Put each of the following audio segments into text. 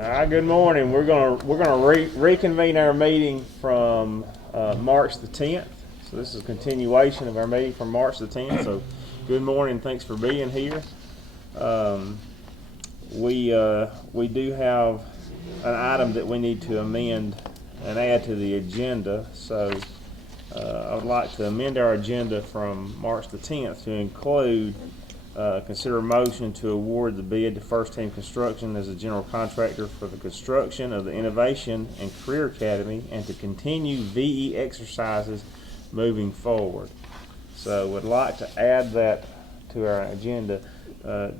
Good morning. We're gonna reconvene our meeting from March the 10th. So this is a continuation of our meeting from March the 10th. So good morning. Thanks for being here. We do have an item that we need to amend and add to the agenda. So I would like to amend our agenda from March the 10th to include consider a motion to award the bid to First Team Construction as a general contractor for the construction of the Innovation and Career Academy and to continue VE exercises moving forward. So would like to add that to our agenda.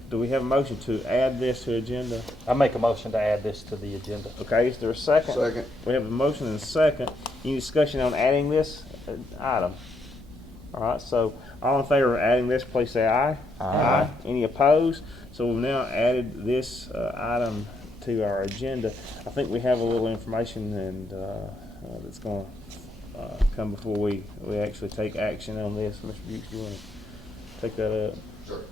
Do we have a motion to add this to agenda? I make a motion to add this to the agenda. Okay, is there a second? Second. We have a motion and a second. Any discussion on adding this item? All right, so all in favor of adding this, please say aye. Aye. Any opposed? So we've now added this item to our agenda. I think we have a little information and that's going to come before we actually take action on this. Mr. Bukes, you want to take that up? Sure.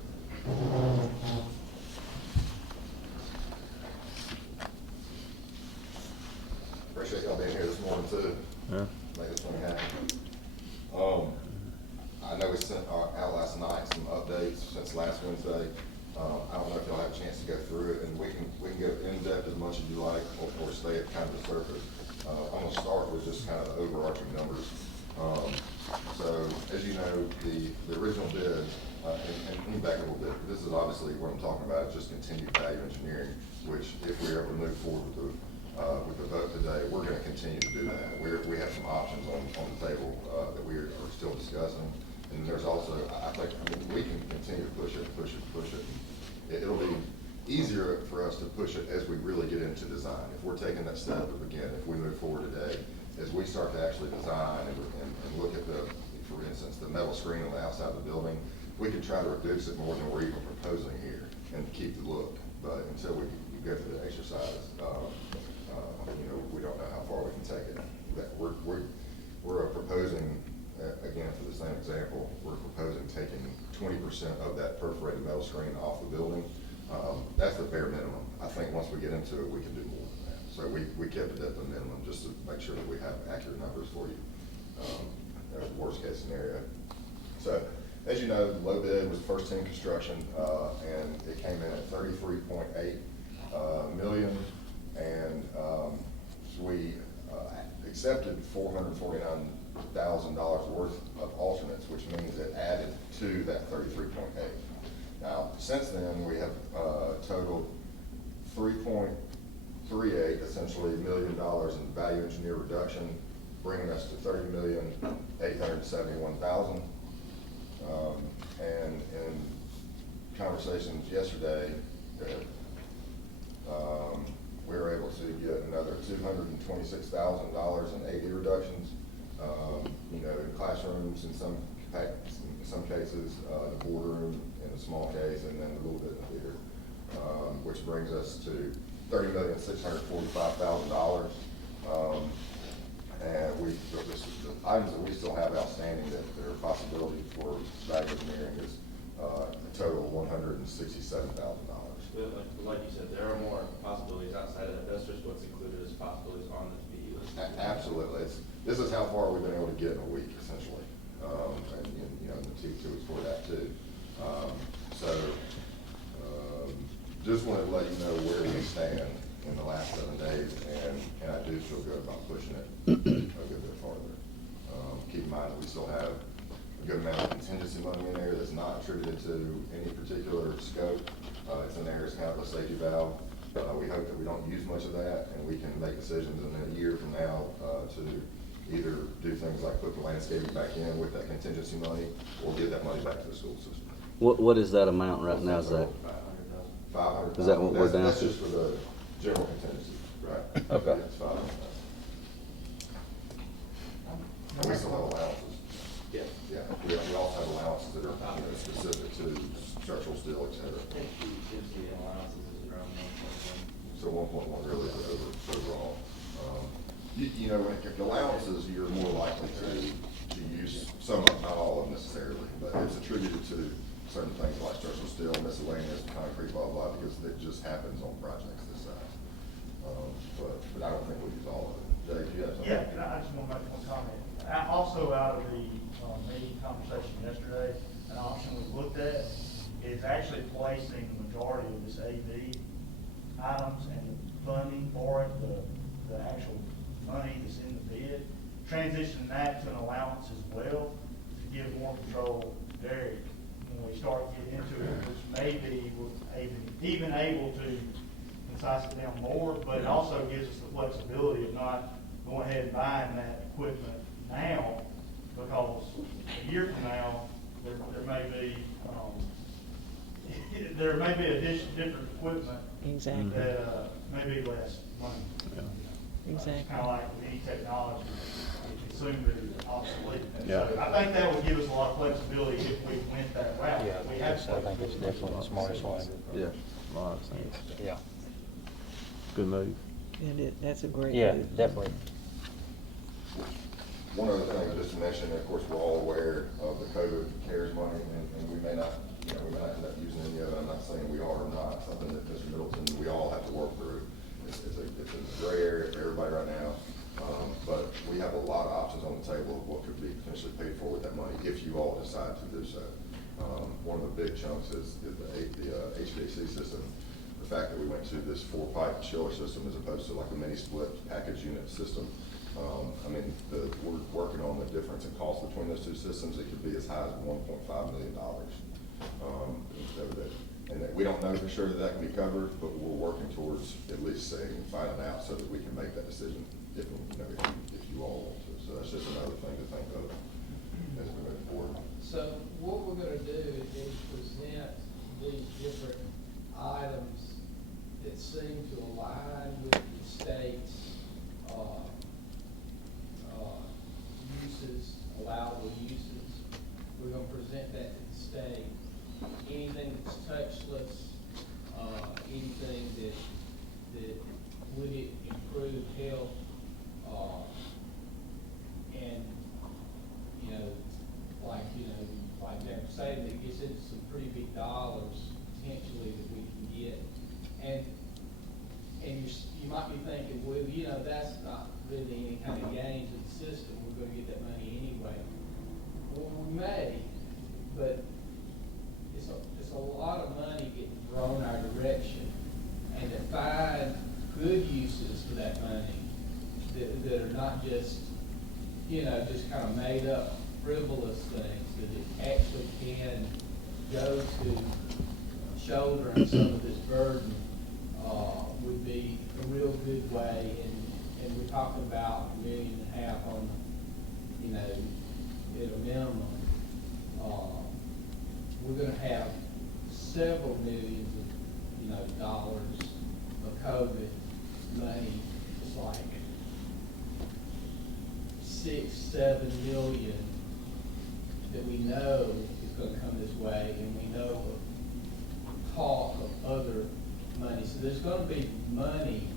Appreciate y'all being here this morning too. Yeah. Make this one happen. I know we sent out last night some updates since last Wednesday. I don't know if y'all have a chance to go through it, and we can go in depth as much as you like, or stay at kind of the surface. I'm gonna start with just kind of the overarching numbers. So as you know, the original bid, and let me back a little bit. This is obviously what I'm talking about, just continued value engineering, which if we ever move forward with the vote today, we're going to continue to do that. We have some options on the table that we are still discussing, and there's also, I think, we can continue to push it. It'll be easier for us to push it as we really get into design. If we're taking that step of, again, if we move forward today, as we start to actually design and look at for instance, the metal screen on the outside of the building, we can try to reduce it more than we're even proposing here and keep the look. But until we go through the exercise, we don't know how far we can take it. We're proposing, again, for the same example, we're proposing taking 20% of that perforated metal screen off the building. That's the bare minimum. I think once we get into it, we can do more than that. So we kept it at the minimum just to make sure that we have accurate numbers for you. Worst case scenario. So, as you know, the low bid was First Team Construction, and it came in at $33.8 million, and we accepted $449,000 worth of alternates, which means it added to that 33.8. Now, since then, we have totaled $3.38 essentially $1 million in value engineer reduction, bringing us to $30,871,000. And in conversations yesterday, we were able to get another $226,000 in AD reductions. In classrooms in some cases, the boardroom in a small case, and then a little bit in the theater, which brings us to $30,645,000. And the items that we still have outstanding that are possibilities for value engineering is a total of $167,000. Like you said, there are more possibilities outside of investors. What's included as possibilities on this VE list? Absolutely. This is how far we've been able to get in a week, essentially. And the 2 weeks for that too. Just wanted to let you know where we stand in the last 7 days, and I do feel good about pushing it a good bit farther. Keep in mind that we still have a good amount of contingency money in there that's not attributed to any particular scope. It's in there as kind of a safety valve. We hope that we don't use much of that, and we can make decisions in a year from now to either do things like put the landscaping back in with that contingency money, or give that money back to the school system. What is that amount right now, Zach? $500,000. Is that what we're down That's to? just for the general contingency, right? Okay. It's $500,000. And we still have allowances. Yeah. Yeah, we also have allowances that are specific to structural steel, et cetera. So 1.1 really is overall. If the allowances, you're more likely to use some of them, not all of them necessarily, but it's attributed to certain things like structural steel, miscellaneous, concrete, blah, blah, because it just happens on projects this size. But I don't think we use all of it. Jay, do you have something? Yeah, and I just want to make one comment. Also, out of the meeting conversation yesterday, an option we looked at is actually placing the majority of this AV items and the funding for it, the actual money that's in the bid, transitioning that to an allowance as well to give more control to Derek when we start getting into it, which maybe we're even able to concise it down more, but it also gives us the flexibility of not going ahead and buying that equipment now, because a year from now, there may be different equipment Exactly, that may be less money. exactly. Kind of like with any technology, it can soon be obsolete. Yeah. So I think that would give us a lot of flexibility if we went that route. Yeah, We have I think it's definitely the smartest way. Yeah. A lot of things. Yeah. Good move. That's a great Yeah, move. definitely. One other thing, just to mention, of course, we're all aware of the COVID CARES money, and we may not, we may not end up using any of it. I'm not saying we are or not, something that Mr. Middleton, we all have to work through. It's a gray area for everybody right now, but we have a lot of options on the table of what could be potentially paid for with that money, if you all decide to do so. One of the big chunks is the HVAC system. The fact that we went to this 4-pipe chiller system as opposed to like a mini split package unit system. We're working on the difference in cost between those two systems. It could be as high as $1.5 million. And that we don't know for sure that can be covered, but we're working towards at least finding out so that we can make that decision if you all want to. So that's just another thing to think of as we move forward. So what we're gonna do is present these different items that seem to align with the state's uses, allowable uses. We're gonna present that to the state. Anything that's touchless, anything that would it improve health, and like they're saying, that gets into some pretty big dollars potentially that we can get, and you might be thinking, well, that's not really any kind of gain to the system. We're going to get that money anyway. Well, we may, but it's a lot of money getting thrown our direction, and to find good uses for that money that are not just just kind of made up frivolous things, that it actually can go to shouldering some of this burden would be a real good way. And we're talking about $1.5 million on, at a minimum. We're going to have several millions of dollars of COVID money. It's like 6-7 million that we know is going to come this way, and we know of talk of other money. So there's going to be money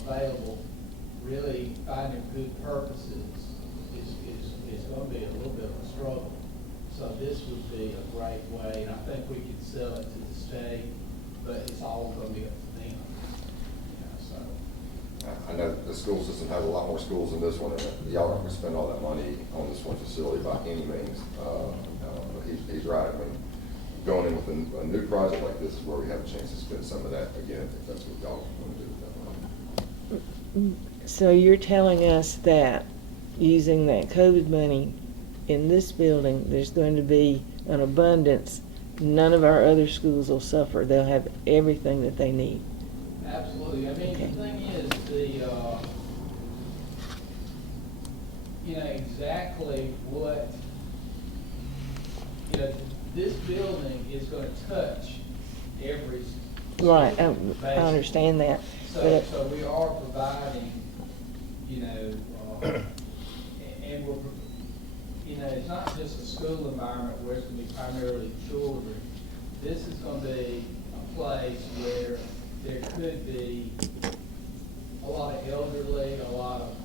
available. Really finding good purposes is going to be a little bit of a struggle. So this would be a great way, and I think we could sell it to the state, but it's all going to be up to them. I know the school system has a lot more schools than this one, and y'all aren't gonna spend all that money on this one facility by any means. But he's right. I mean, going in with a new project like this is where we have a chance to spend some of that again, if that's what y'all want to do with that money. So you're telling us that using that COVID money in this building, there's going to be an abundance. None of our other schools will suffer. They'll have everything that they need. Absolutely. I mean, Okay. the thing is, exactly what, this building is going to touch every. Right, I basically. understand that. So we are providing, and we're, it's not just a school environment where it's going to be primarily children. This is going to be a place where there could be a lot of elderly, a lot of,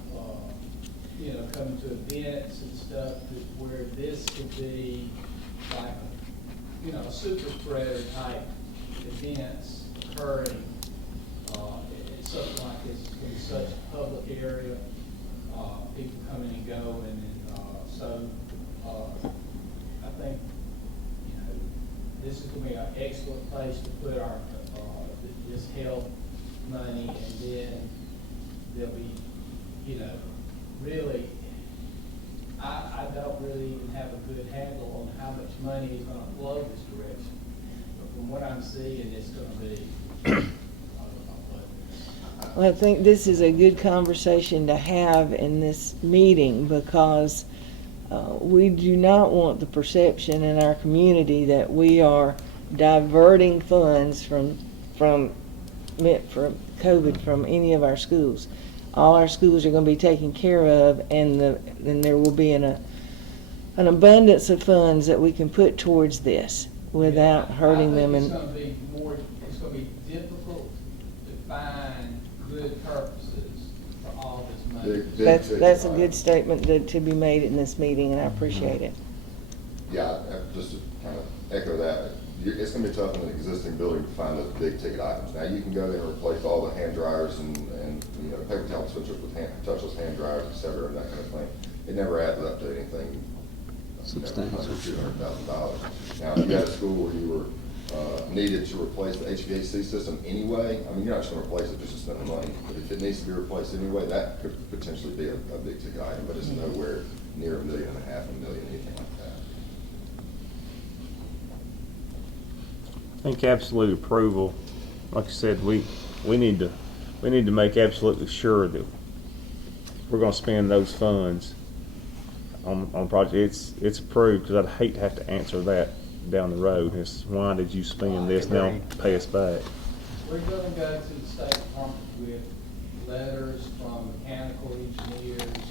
coming to events and stuff, where this could be like, a super spreader type events occurring at something like this is gonna be such a public area, people coming and going, and, I think, you know, this is gonna be an excellent place to put our, this health money, and then there'll be, you know, really, I don't really even have a good handle on how much money is gonna flow this direction. But from what I'm seeing, it's gonna be, Well, I think this is a good conversation to have in this meeting because we do not want the perception in our community that we are diverting funds from COVID from any of our schools. All our schools are going to be taken care of, and then there will be an abundance of funds that we can put towards this without hurting them. I think it's gonna be difficult to find good purposes for all this money. That's a good statement to be made in this meeting, and I appreciate it. Yeah, just to kind of echo that, it's gonna be tough in an existing building to find those big ticket items. Now, you can go there and replace all the hand dryers and you know, paper towel switchers with touchless hand dryers, et cetera, and that kind of thing. It never adds up to anything Substantial. $200,000. Now, if you had a school where you were, needed to replace the HVAC system anyway, I mean, you're not just gonna replace it just to spend the money, but if it needs to be replaced anyway, that could potentially be a big ticket item, but it's nowhere near $1.5 million, $1 million, anything like that. I think absolute approval, like I said, we need to make absolutely sure that we're gonna spend those funds on project. It's approved, because I'd hate to have to answer that down the road. It's, why did you spend this, now pay us back? We're gonna go to the State Department with letters from mechanical engineers,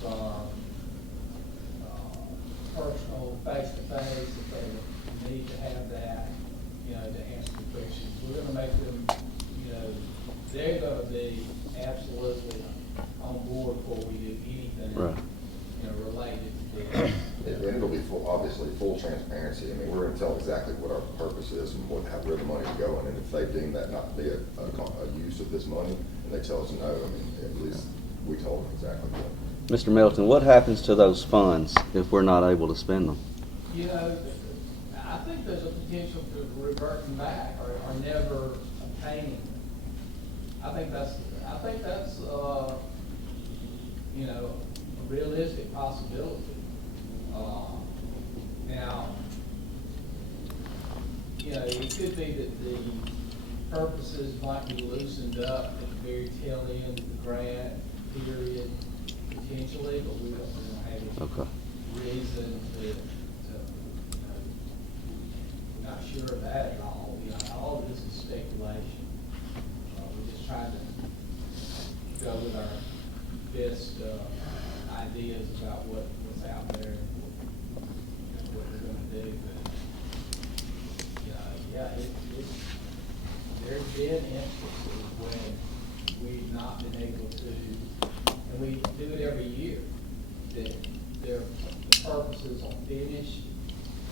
from, personal face-to-face, if they need to have that, you know, to answer the questions. We're gonna make them, you know, they're gonna be absolutely on board before we do anything, Right. you know, related to this. And it'll be obviously full transparency. I mean, we're gonna tell exactly what our purpose is and where the money's going, and if they deem that not to be a use of this money, and they tell us no, I mean, at least we told them exactly what. Mr. Melton, what happens to those funds if we're not able to spend them? You know, I think there's a potential to reverting back or never obtaining them. I think that's, you know, a realistic possibility. Now, you know, it could be that the purposes might be loosened up at the very tail end of the grant period, potentially, but we don't have any Okay. reason to, you know, we're not sure of that at all. You know, all of this is speculation. We're just trying to go with our best ideas about what's out there and what we're gonna do. But, yeah, there's been instances when we've not been able to, and we do it every year, that the purposes are finished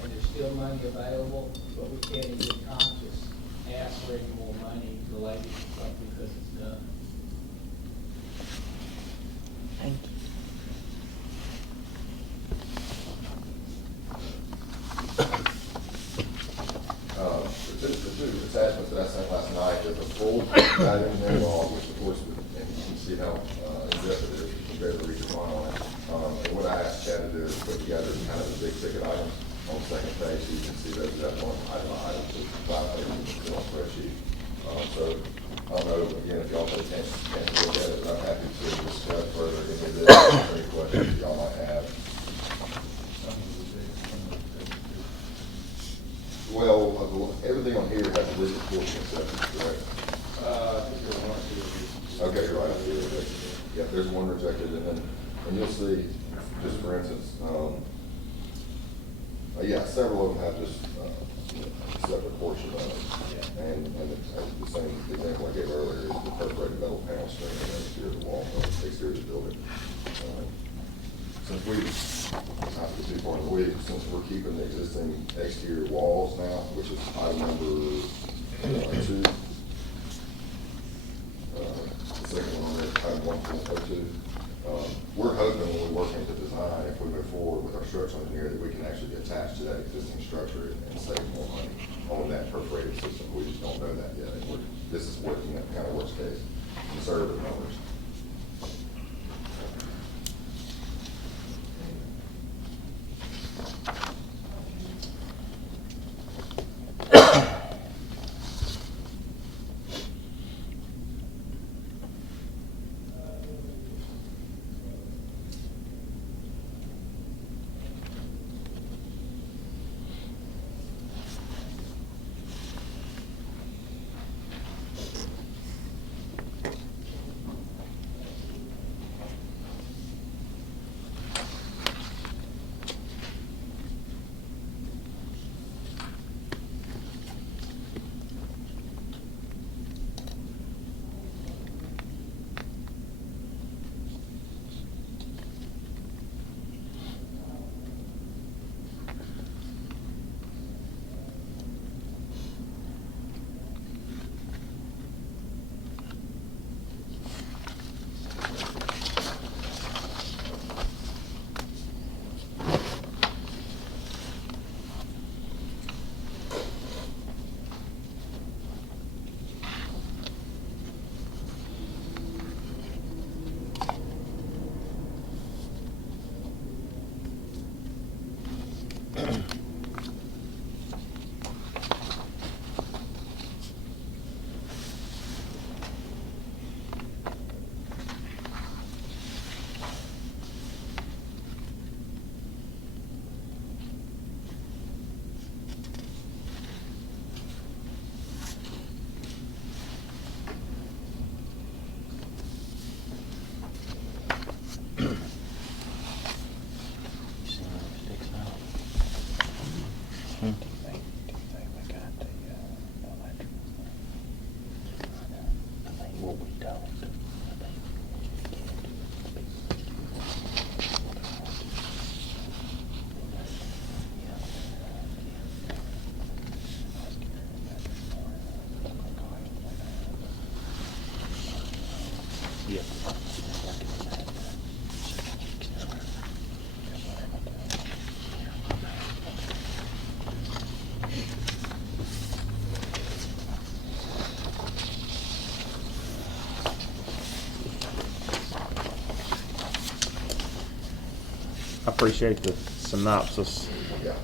and there's still money available, but we can't even get conscious, ask for any more money related to something because it's done. Thank you. The two attachments that I sent last night, there's a full guidance manual, which of course, and you can see how in-depth it is, you can barely read the line on it. And what I asked Chad to do is put together kind of the big ticket items on the second page, so you can see those that one item by item, so 5 pages in the spreadsheet. So I don't know, again, if y'all had a chance to look at it, but I'm happy to discuss further any of this, or any questions y'all might have. Well, everything on here has a listed portion exception, correct? Okay, you're right. Yeah, there's one rejected, and you'll see, just for instance, yeah, several of them have just a separate portion of it. And the same example I gave earlier is the perforated metal panel string on the exterior of the wall, exterior of the building. Since we're keeping the existing exterior walls now, which is item number 2. 1.02. We're hoping when we work into design, if we move forward with our structural engineer, that we can actually be attached to that existing structure and save more money on that perforated system. We just don't know that yet. And this is working at kind of worst case, conservative numbers. I appreciate the synopsis. Yeah.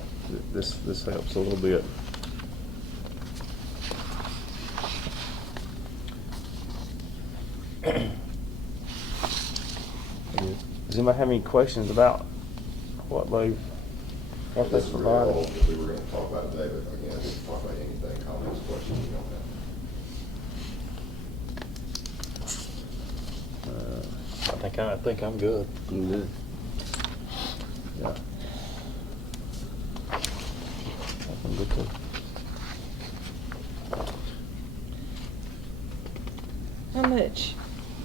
This helps a little bit. Does anybody have any questions about what they've This is really all provided? that we were gonna talk about today, but again, we can talk about anything, comments, questions, you know that. I think I'm good. I'm good. Yeah. I'm good too. How much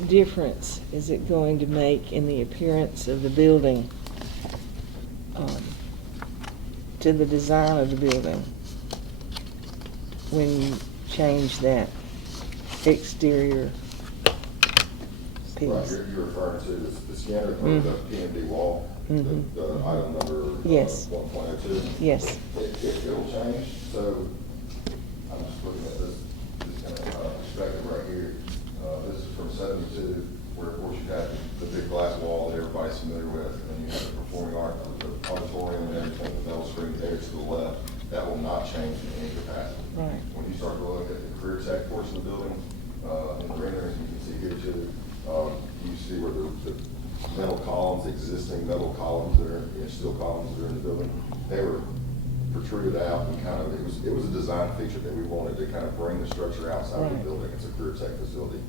difference is it going to make in the appearance of the building, to the design of the building, when you change that exterior piece? Right, you're referring to the scanner or the PMD wall, the item number Yes. 1.02? Yes. It'll change, so I'm just looking at this kind of perspective right here. This is from 72, where of course you have the big glass wall that everybody's familiar with, and then you have the performing art, the auditorium and everything, the metal screen there to the left. That will not change in any capacity. Right. When you start to look at the career tech portion of the building, in the renderings, you can see here too, you see where the metal columns, existing metal columns that are, steel columns that are in the building, they were protruded out and kind of, it was a design feature that we wanted to kind of bring the structure outside of the Right. building. It's a career tech facility.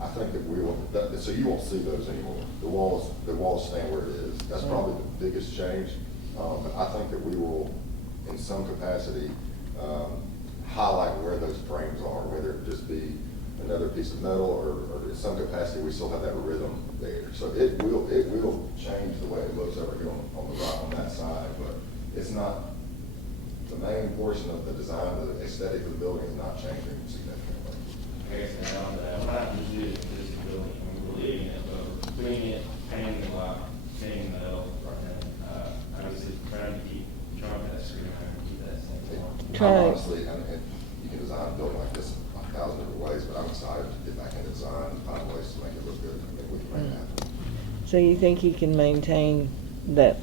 I think that we will, so you won't see those anymore. The walls stand where it is. That's probably the biggest change. But I think that we will, in some capacity, highlight where those frames are, whether it just be another piece of metal or in some capacity, we still have that rhythm there. So it will change the way it looks over here on the right, on that side, but it's not, the main portion of the design, the aesthetic of the building is not changing significantly. I guess, and on that, what happens to the existing building, when we doing it, painting the lot, painting the L right now. Obviously, trying to that screen and keep that same form. Try- Honestly, and you can design a building like this 1,000 different ways, but I'm excited to get back into design and find ways to make it look good. I think we can make it happen. So you think you can maintain the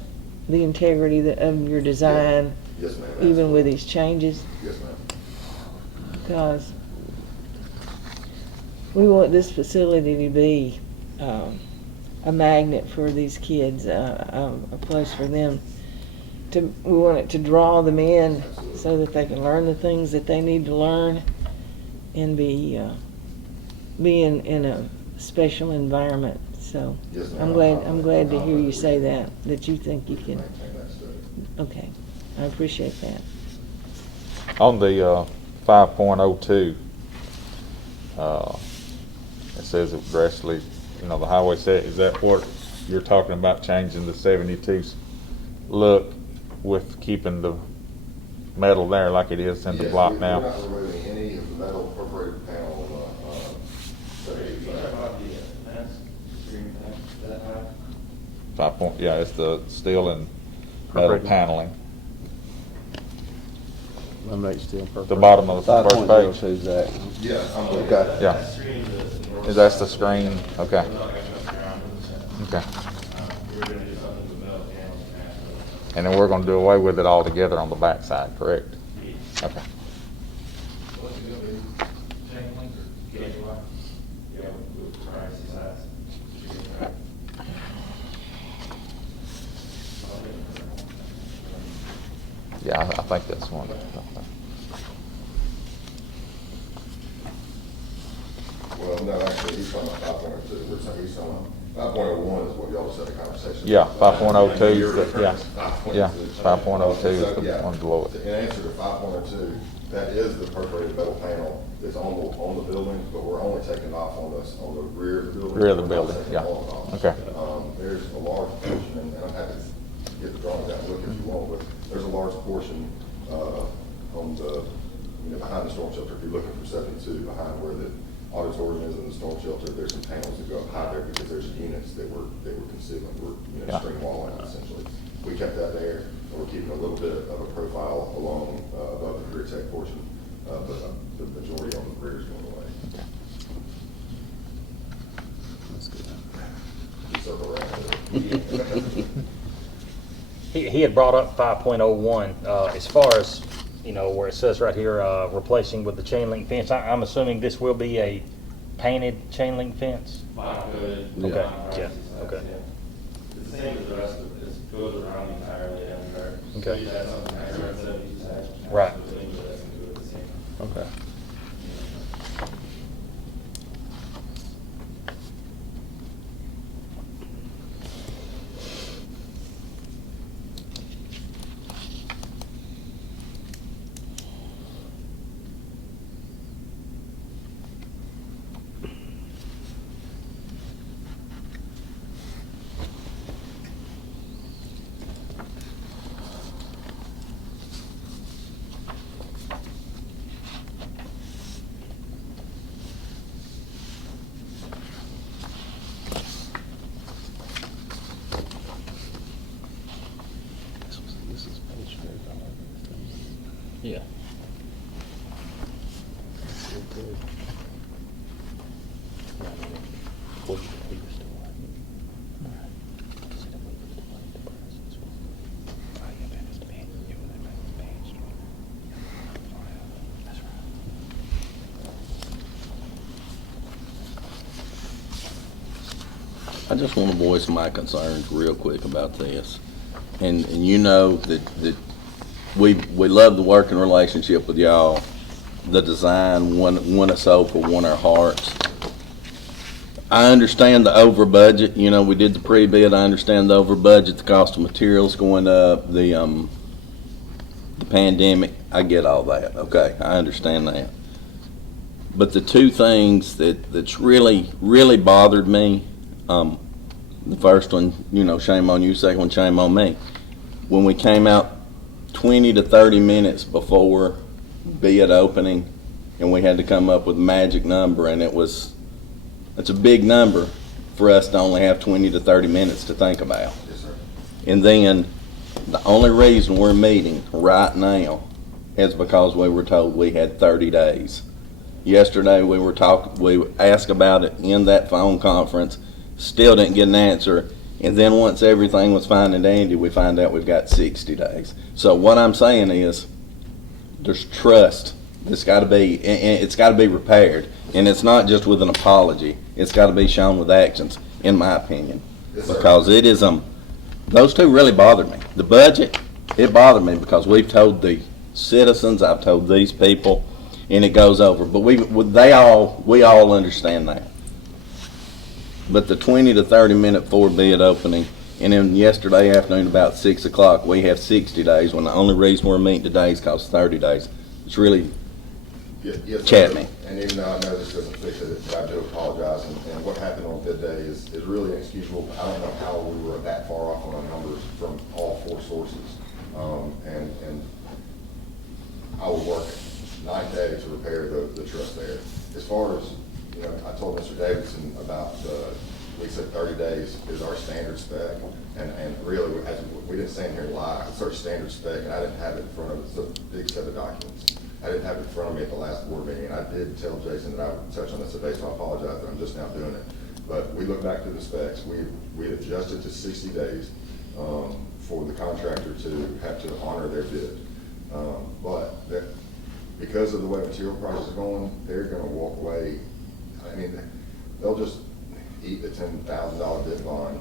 integrity of your design Yes, ma'am. even with absolutely. these changes? Yes, ma'am. Because we want this facility to be a magnet for these kids, a place for them to, we want it to draw them in so that they can learn the things that they need to learn and be in a special environment. So Yes, ma'am. I'm glad to hear you say that you think you can. Maintain that study. Okay, I appreciate that. On the 5.02, it says it progressively, the highway set, is that what you're talking about, changing the 72's look with keeping the metal there like it is in the Yes, block we're now? not removing any of the metal perforated panel You talk about the fence, screen fence, that high? 5 point, yeah, it's the steel and metal Perforated. paneling. Eliminate steel The purpose. bottom of the first 5.02 page. Zach. Yeah, I'm with Okay. that. Yeah. That screen is. Is that the screen? Okay. We're not gonna mess around with it. Okay. We're gonna do something with metal panels and that. And then we're gonna do away with it altogether on the backside, correct? Okay. What's it gonna be? Chain link or gauge wire? Yeah, with price size. Yeah, I think that's one. Well, no, actually, he's talking about 5.02. We're talking, he's talking about 5.01 is what y'all said the conversation. Yeah, 5.02 is You're the- referring yeah. to 5.02. Yeah, 5.02 is So, the yeah, one below it. In answer to 5.02, that is the perforated metal panel that's on the building, but we're only taking off on the rear of the building. Rear of the We're not building, taking yeah. all of it off. Okay. There's a large portion, and I'm happy to get the drawings out and look if you want, but there's a large portion on the, behind the storm shelter. If you're looking from 72, behind where the auditorium is in the storm shelter, there's some panels that go up high there because there's units that were concealing, Yeah. string walling essentially. We kept that there, and we're keeping a little bit of a profile along above the rear tech portion, but the majority on the rear is going away. That's good. We circle around it. He had brought up 5.01, as far as, where it says right here, replacing with the chain link fence. I'm assuming this will be a painted chain link fence? Vinyl coated. Yeah. Okay, vinyl yeah, privacy size, okay. yeah. It's the same as the rest of it, it goes around the entire layout there. Okay. So you had something extra instead of you said. Right. Absolutely, but that's gonna do it the same. Okay. This is page 3. Yeah. I just want to voice my concerns real quick about this. And you know that we love the working relationship with y'all. The design won us over, won our hearts. I understand the over budget, we did the pre-bid, I understand the over budget, the cost of materials going up, the pandemic, I get all that, okay, I understand that. But the two things that's really, really bothered me, the first one, shame on you, second one, shame on me. When we came out 20 to 30 minutes before bid opening, and we had to come up with a magic number, and it's a big number, for us to only have 20 to 30 minutes to think about. Yes, sir. And then the only reason we're meeting right now is because we were told we had 30 days. Yesterday, we asked about it in that phone conference, still didn't get an answer. And then once everything was fine and dandy, we find out we've got 60 days. So what I'm saying is, there's trust that's got to be, and it's got to be repaired. And it's not just with an apology. It's got to be shown with actions, in my opinion. Yes, sir. Because it is, those two really bothered me. The budget, it bothered me because we've told the citizens, I've told these people, and it goes over. But we all understand that. But the 20 to 30 minute for bid opening, and then yesterday afternoon about 6 o'clock, we have 60 days when the only reason we're meeting today is because 30 days. It's really Yes, chat sir. me. And even though I know this doesn't fix it, I do apologize. And what happened on bid day is really inexcusable. I don't know how we were that far off on our numbers from all four sources. And I will work night and day to repair the trust there. As far as, you know, I told Mr. Davidson about we said 30 days is our standard spec. And really, we didn't stand here and lie. It's our standard spec, and I didn't have it in front of us. It's a big set of documents. I didn't have it in front of me at the last board meeting, and I did tell Jason that I would touch on this today, so I apologize that I'm just now doing it. But we look back to the specs. We adjusted to 60 days for the contractor to have to honor their bid. Because of the way material prices are going, they're going to walk away. I mean, they'll just eat the $10,000 bid bond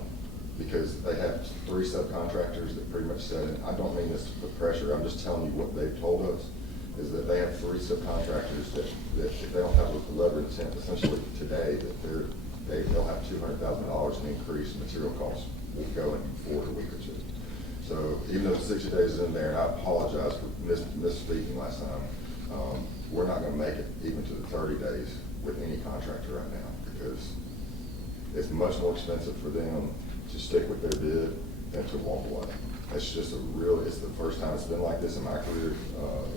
because they have 3 subcontractors that pretty much said, and I don't mean this with pressure, I'm just telling you what they've told us, is that they have 3 subcontractors that if they don't have a letter of intent essentially today, that they'll have $200,000 in increased material costs going forward a week or two. So even though the 60 days is in there, and I apologize for misspeaking last time, we're not going to make it even to the 30 days with any contractor right now because it's much more expensive for them to stick with their bid than to walk away. It's just it's the first time it's been like this in my career.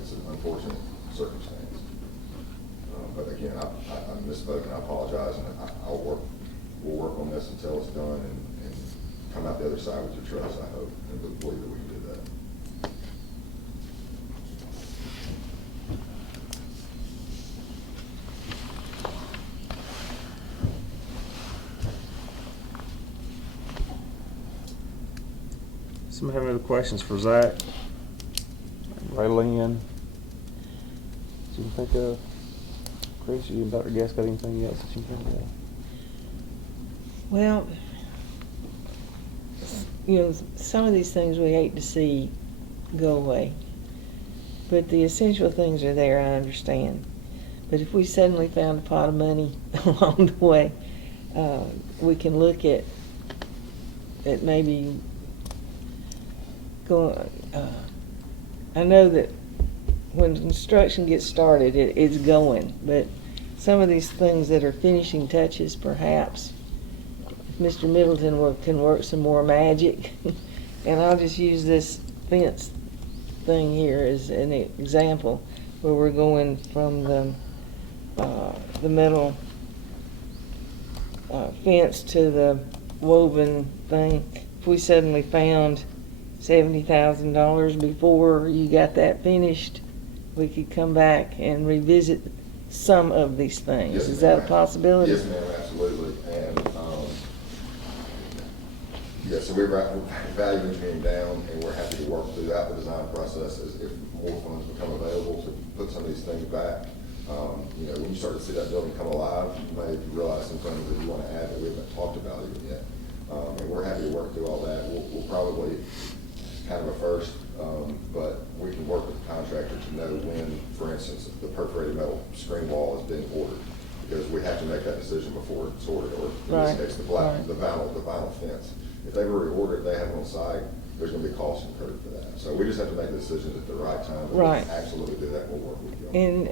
It's an unfortunate circumstance. But again, I misspoke and I apologize, and we'll work on this until it's done and come out the other side with your trust, I hope, and believe that we can do that. Somebody have any other questions for Zach? Raylene? Do you think of? Chris, you and Dr. Gass got anything else that you think of? Well, you know, some of these things we hate to see go away. But the essential things are there, I understand. But if we suddenly found a pot of money along the way, we can look at maybe going, I know that when construction gets started, it's going, but some of these things that are finishing touches, perhaps, if Mr. Middleton can work some more magic, and I'll just use this fence thing here as an example, where we're going from the metal fence to the woven thing. If we suddenly found $70,000 before you got that finished, we could come back and revisit some of these things. Yes, Is that a ma'am. possibility? Yes, ma'am, absolutely. And, yeah, so we're value engineering down, and we're happy to work throughout the design process if more funds become available to put some of these things back. You know, when you start to see that building come alive, you may realize some things that you want to add that we haven't talked about even yet. And we're happy to work through all that. We'll probably, kind of a first, but we can work with the contractor to know when, for instance, the perforated metal screen wall is being ordered, because we have to make that decision before it's ordered, or in Right. this case, the Right. vinyl fence. If they've already ordered it, they have it on site, there's gonna be costs incurred for that. So we just have to make the decisions at the right time. and Right. Absolutely do that, we'll work with you. And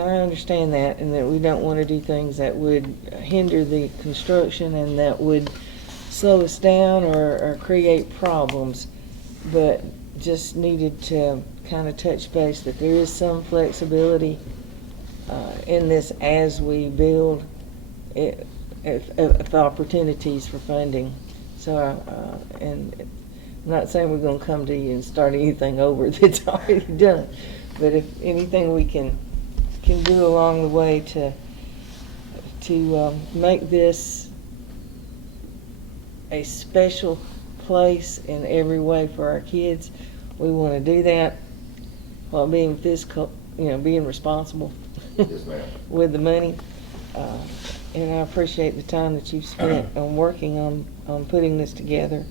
I understand that, and that we don't want to do things that would hinder the construction and that would slow us down or create problems, but just needed to kind of touch base that there is some flexibility in this as we build. of opportunities for funding. So, and I'm not saying we're gonna come to you and start anything over that's already done, but if anything we can do along the way to make this a special place in every way for our kids, we want to do that while being fiscal, being responsible Yes, ma'am. with the money. And I appreciate the time that you've spent on working on putting this together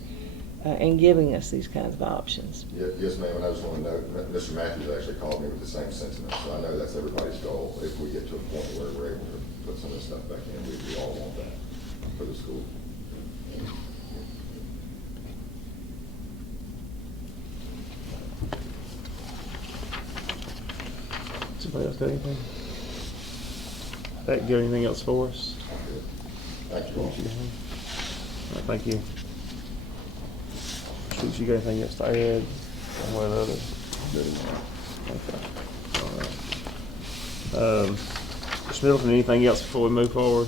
and giving us these kinds of options. Yes, ma'am, and I just want to note, Mr. Matthews actually called me with the same sentiment, so I know that's everybody's goal. If we get to a point where we're able to put some of this stuff back in, we all want that for the school. Somebody else got anything? That got anything else for us? Thank you all. All right, thank you. Shoot, you got anything else to add? One way or the other? Okay. All right. Mr. Middleton, anything else before we move forward?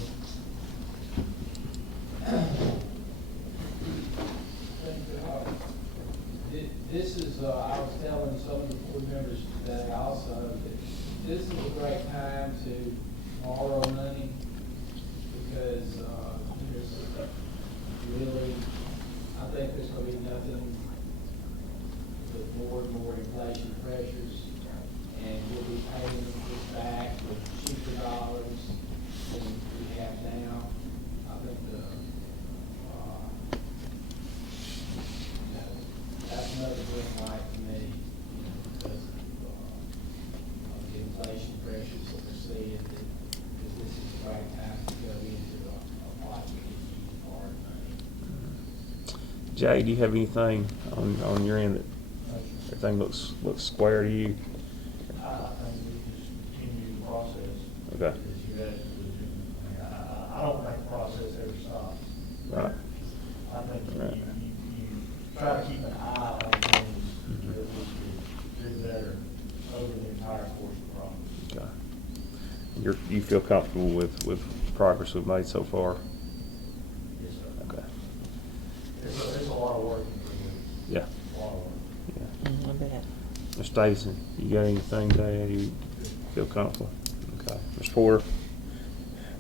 This is, I was telling some of the board members today also, that this is a great time to borrow money because there's really, I think there's going to be nothing but more and more inflation pressures, and we'll be paying this back with cheaper dollars than we have now. I think that's another green light to me, because of the inflation pressures that we're seeing, that this is the right time to go into a pot we can use hard money. Jay, do you have anything on your end that everything looks square to you? I think we just continue the process. Okay. As you guys do. I don't think the process ever stops. Right. I think Right. you try to keep an eye on things that we could do better over the entire course of the process. Okay. You feel comfortable with progress we've made so far? Yes, sir. Okay. It's a lot of work. Yeah. A lot of work. Yeah. I bet. Mr. Davison, you got anything to add? You feel comfortable? Okay. Mr. Porter?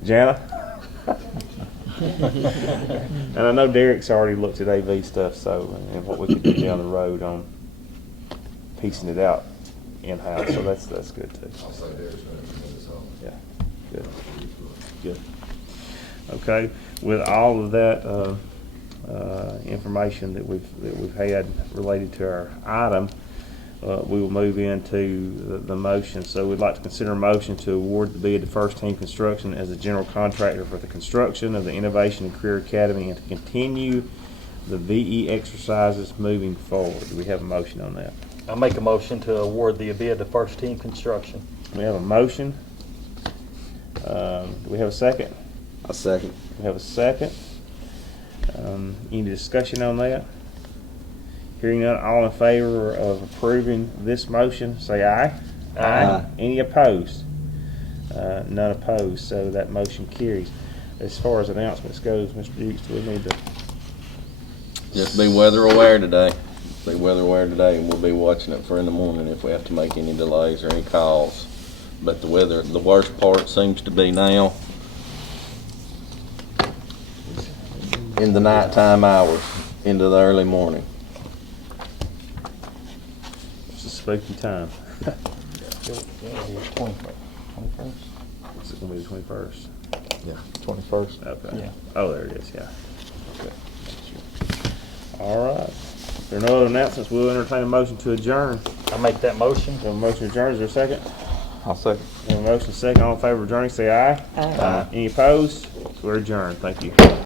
Jana? And I know Derek's already looked at AV stuff, so, and what we could do down the road on piecing it out in-house, so that's good too. I'll say there's been a tremendous help. Yeah, good, good. Okay, with all of that information that we've had related to our item, we will move into the motion. So we'd like to consider a motion to award the bid to First Team Construction as a general contractor for the construction of the Innovation and Career Academy and to continue the VE exercises moving forward. Do we have a motion on that? I make a motion to award the bid to First Team Construction. We have a motion. Do we have a second? A second. We have a second. Any discussion on that? Hearing none, all in favor of approving this motion, say aye. Aye. Any opposed? None opposed, so that motion carries. As far as announcements goes, Mr. Dukes, do we need to? Just be weather aware today. Be weather aware today, and we'll be watching it for in the morning if we have to make any delays or any calls. But the weather, the worst part seems to be now in the nighttime hours into the early morning. It's a spooky time. Is it gonna be the 21st? Yeah, 21st. Okay. Yeah. Oh, there it is, yeah. Okay. All right. If there are no other announcements, we'll entertain a motion to adjourn. I make that motion. We have a motion to adjourn, is there a second? I'll second. We have a motion second, all in favor of adjourning, say aye. Aye. Any opposed? We're adjourned, thank you.